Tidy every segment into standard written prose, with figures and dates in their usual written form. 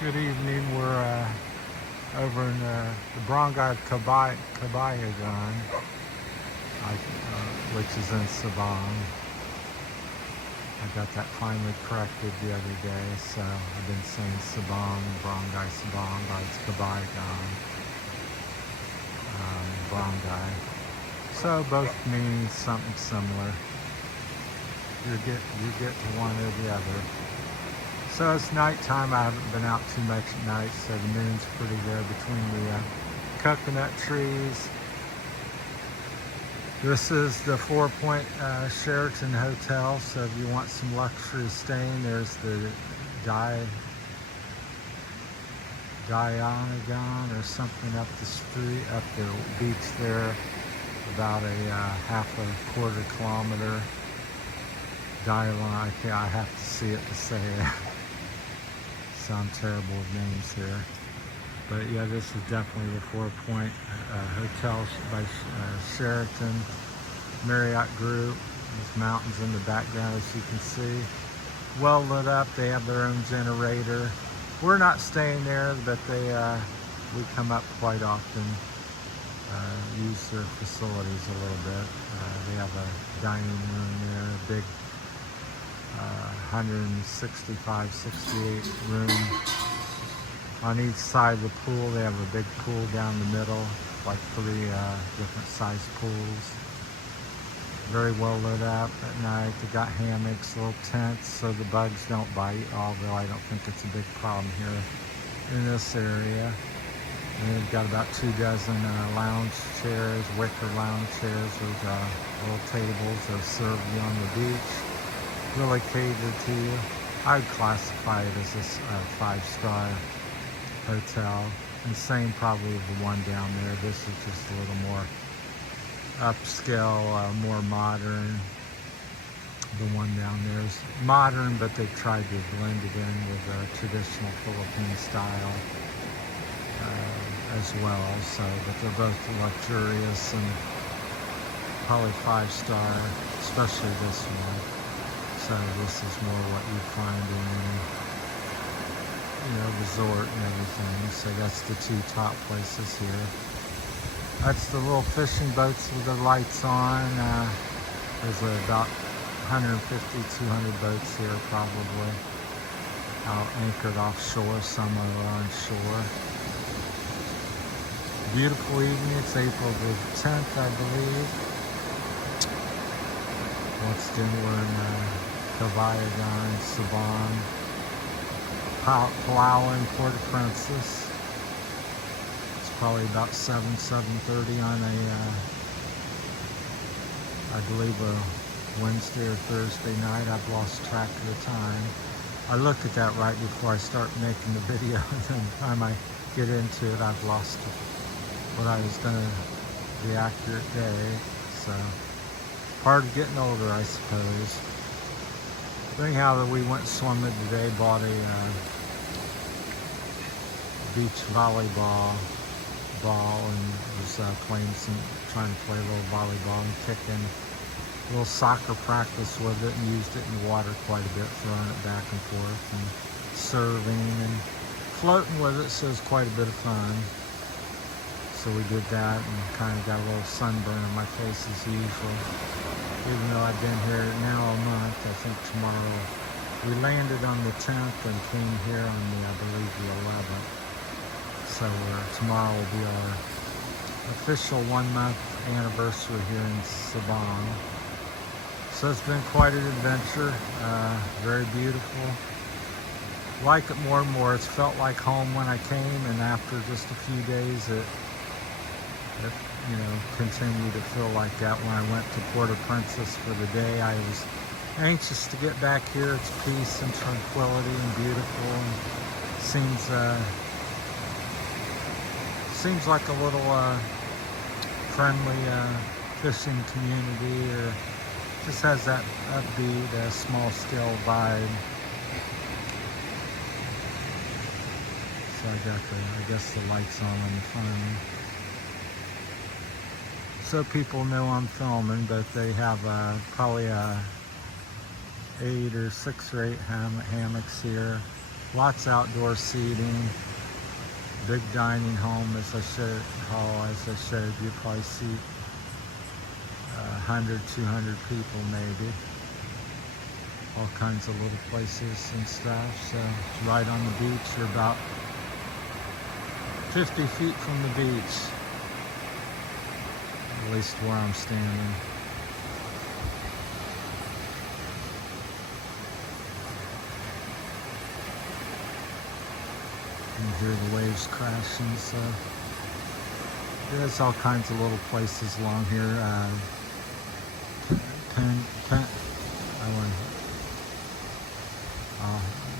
Good evening. We're over in the Barangay Cabayagan, which is in Sabang. I got that finally corrected the other day, so I've been saying Sabang, Barangay Sabang, but it's Cabayagan, Barangay. So both mean something similar. You get to one or the other. So it's nighttime. I haven't been out too much at night, so the moon's pretty there between the coconut trees. This is the 4-Point Sheraton Hotel, so if you want some luxury staying, there's the Dianagon or something up the street, up the beach there, about a quarter kilometer. Dialon, I have to see it to say it. Sound terrible with names here, but yeah, this is definitely the 4-Point Hotel by Sheraton Marriott Group. There's mountains in the background, as you can see. Well lit up. They have their own generator. We're not staying there, but we come up quite often, use their facilities a little bit. They have a dining room there, a big 165, 68 room. On each side of the pool, they have a big pool down the middle, like 3 different size pools. Very well lit up at night. They got hammocks, little tents, so the bugs don't bite, although I don't think it's a big problem here in this area. And they've got about 24 lounge chairs, wicker lounge chairs with little tables that serve you on the beach. Really catered to you. I'd classify it as a 5-star hotel, and same probably the one down there. This is just a little more upscale, more modern. The one down there is modern, but they've tried to blend it in with a traditional Philippine style as well. So, but they're both luxurious and probably 5-star, especially this one. So this is more what you'd find in any, resort and everything. So that's the 2 top places here. That's the little fishing boats with the lights on. There's about 150, 200 boats here probably, out anchored offshore. Some are on shore. Beautiful evening. It's April the 10th, I believe. Once again, we're in Cabayagan, Sabang, Palawan, Port-au-Prince. It's probably about 7:30 on I believe a Wednesday or Thursday night. I've lost track of the time. I look at that right before I start making the video, and then by the time I get into it, I've lost what I was the accurate day. So part of getting older, I suppose. Anyhow, we went swimming today, bought a beach volleyball ball, and was trying to play a little volleyball and kicking a little soccer practice with it, and used it in the water quite a bit, throwing it back and forth and serving and floating with it, so it was quite a bit of fun. So we did that and kind of got a little sunburn on my face as usual. Even though I've been here now a month, I think tomorrow, we landed on the 10th and came here on I believe the 11th. So tomorrow will be our official 1-month anniversary here in Sabang. So it's been quite an adventure, very beautiful. Like it more and more. It's felt like home when I came, and after just a few days, it continued to feel like that. When I went to Port-au-Prince for the day, I was anxious to get back here. It's peace and tranquility and beautiful, and seems like a little friendly fishing community, or just has that upbeat, small scale vibe. So I guess the light's on the phone, so people know I'm filming. But they have probably 6 or 8 hammocks here. Lots outdoor seating. Big dining home, as I showed you. Probably seat 100, 200 people maybe. All kinds of little places and stuff. So it's right on the beach. You're about 50 feet from the beach, at least where I'm standing. You hear the waves crashing, so there's all kinds of little places along here.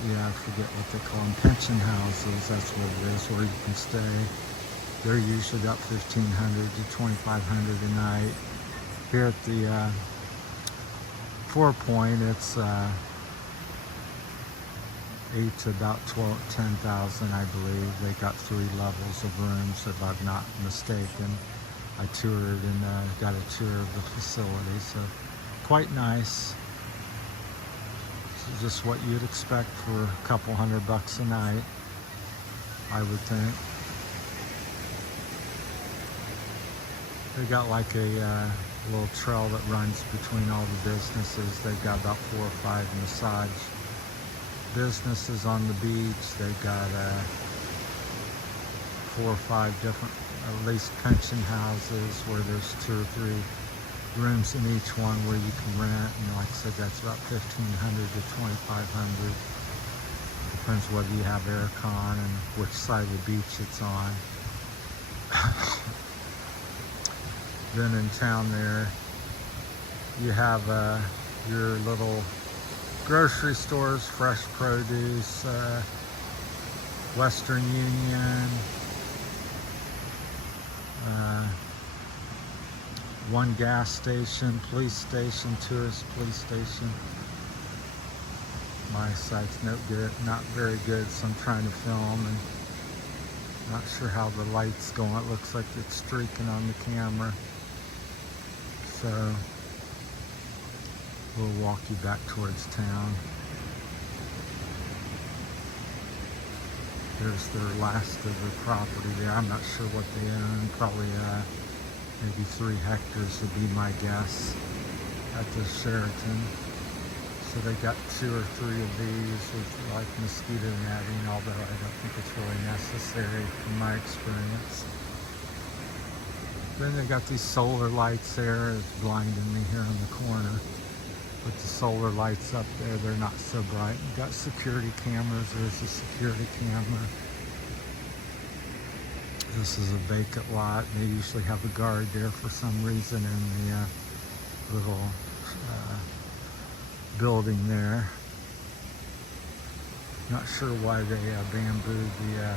I forget what they call them, pension houses, that's what it is, where you can stay. They're usually about $1,500 to $2,500 a night. Here at the Four Point, it's 8 to about 10,000, I believe. They got 3 levels of rooms, if I'm not mistaken. I toured and got a tour of the facility, so quite nice. It's just what you'd expect for a couple $100 a night, I would think. They got like a little trail that runs between all the businesses. They've got about 4 or 5 massage businesses on the beach. They've got 4 or 5 different, at least pension houses, where there's 2 or 3 rooms in each one where you can rent. And like I said, that's about $1,500 to $2,500. Depends whether you have aircon and which side of the beach it's on. Then in town there, you have your little grocery stores, fresh produce, Western Union, one gas station, police station, tourist police station. My eyesight's not very good, so I'm trying to film and not sure how the light's going. It looks like it's streaking on the camera. So we'll walk you back towards town. There's their last of the property there. I'm not sure what they own. Probably maybe 3 hectares would be my guess at the Sheraton. So they got 2 or 3 of these with like mosquito netting, although I don't think it's really necessary from my experience. Then they got these solar lights there. It's blinding me here in the corner. But the solar lights up there, they're not so bright. You got security cameras. There's a security camera. This is a vacant lot. They usually have a guard there for some reason in the little building there. Not sure why they bambooed the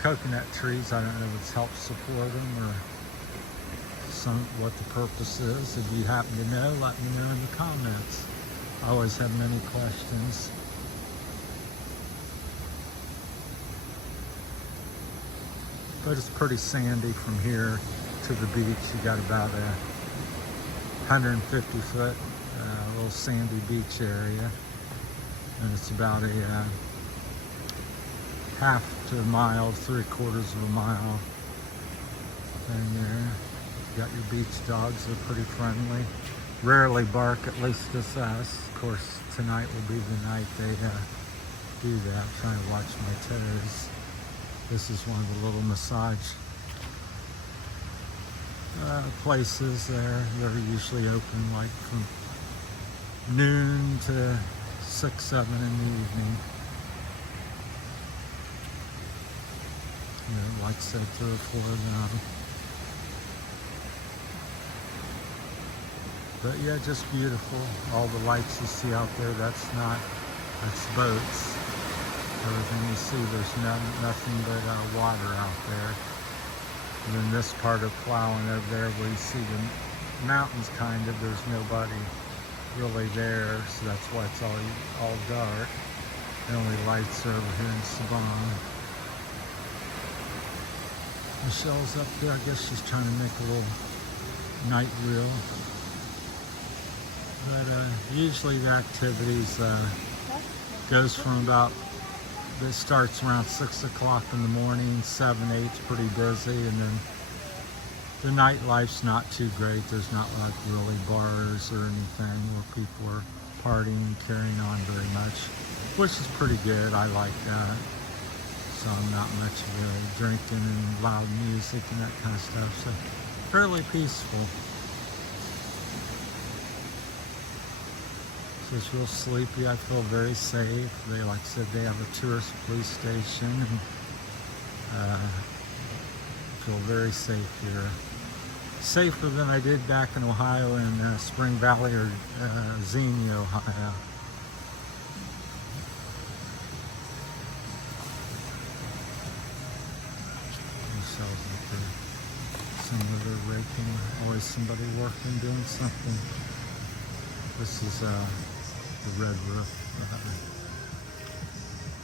coconut trees. I don't know if it's helped support them or what the purpose is. If you happen to know, let me know in the comments. I always have many questions. But it's pretty sandy from here to the beach. You got about a 150-foot little sandy beach area. And it's about a half to a mile, 3/4 of a mile thing there. You got your beach dogs. They're pretty friendly. Rarely bark, at least this us. Of course, tonight will be the night they do that. I'm trying to watch my toes. This is one of the little massage places there. They're usually open like from noon to 6, 7 in the evening. Like I said, 3 or 4 of them. But yeah, just beautiful. All the lights you see out there, that's boats. Everything you see, there's nothing but water out there. And then this part of Palawan over there where you see the mountains kind of, there's nobody really there, so that's why it's all dark. The only lights are over here in Sabang. Michelle's up there. I guess she's trying to make a little night reel. But usually the activities Goes from about, it starts around 6 o'clock in the morning, 7, 8's pretty busy, and then the nightlife's not too great. There's not like really bars or anything where people are partying and carrying on very much, which is pretty good. I like that. So I'm not much of a drinking and loud music and that kind of stuff. So fairly peaceful. So it's real sleepy. I feel very safe. They, like I said, they have a tourist police station. And, feel very safe here. Safer than I did back in Ohio in Spring Valley or Xenia, Ohio. Somebody raking, always somebody working, doing something. This is the Red Roof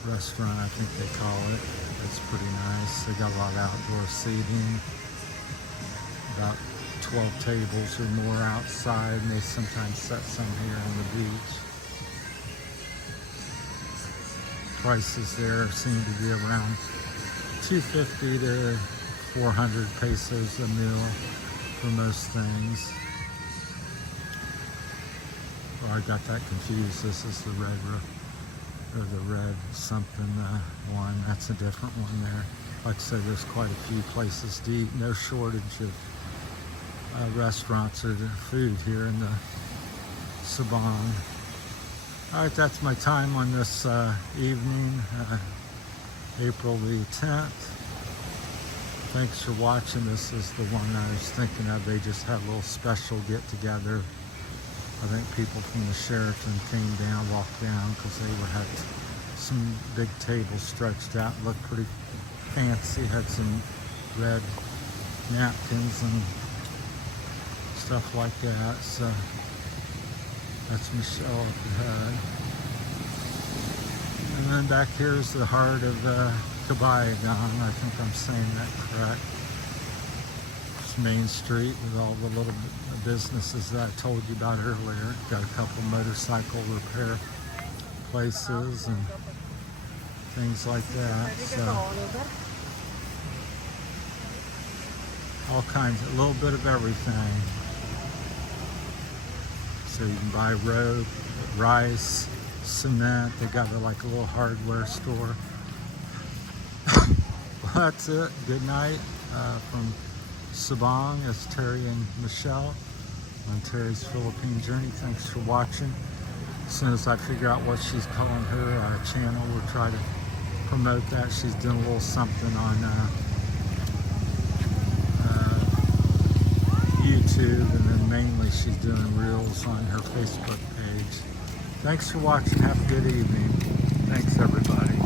restaurant, I think they call it. It's pretty nice. They got a lot of outdoor seating, about 12 tables or more outside, and they sometimes set some here on the beach. Prices there seem to be around 250 to 400 pesos a meal for most things. Oh, I got that confused. This is the Red Roof, or the Red something one. That's a different one there. Like I said, there's quite a few places to eat. No shortage of restaurants or food here in the Sabang. All right, that's my time on this evening, April the 10th. Thanks for watching. This is the one I was thinking of. They just had a little special get-together. I think people from the Sheraton came down, walked down, because they had some big tables stretched out. Looked pretty fancy. Had some red napkins and stuff like that. So that's Michelle up ahead. And then back here is the heart of Kabayagan. I think I'm saying that correct. It's Main Street with all the little businesses that I told you about earlier. Got a couple motorcycle repair places and things like that. So all kinds, a little bit of everything. So you can buy rope, rice, cement. They got like a little hardware store. Well, that's it. Good night from Sabang. It's Terry and Michelle on Terry's Philippine Journey. Thanks for watching. As soon as I figure out what she's calling her channel, we'll try to promote that. She's doing a little something on YouTube, and then mainly she's doing reels on her Facebook page. Thanks for watching. Have a good evening. Thanks, everybody.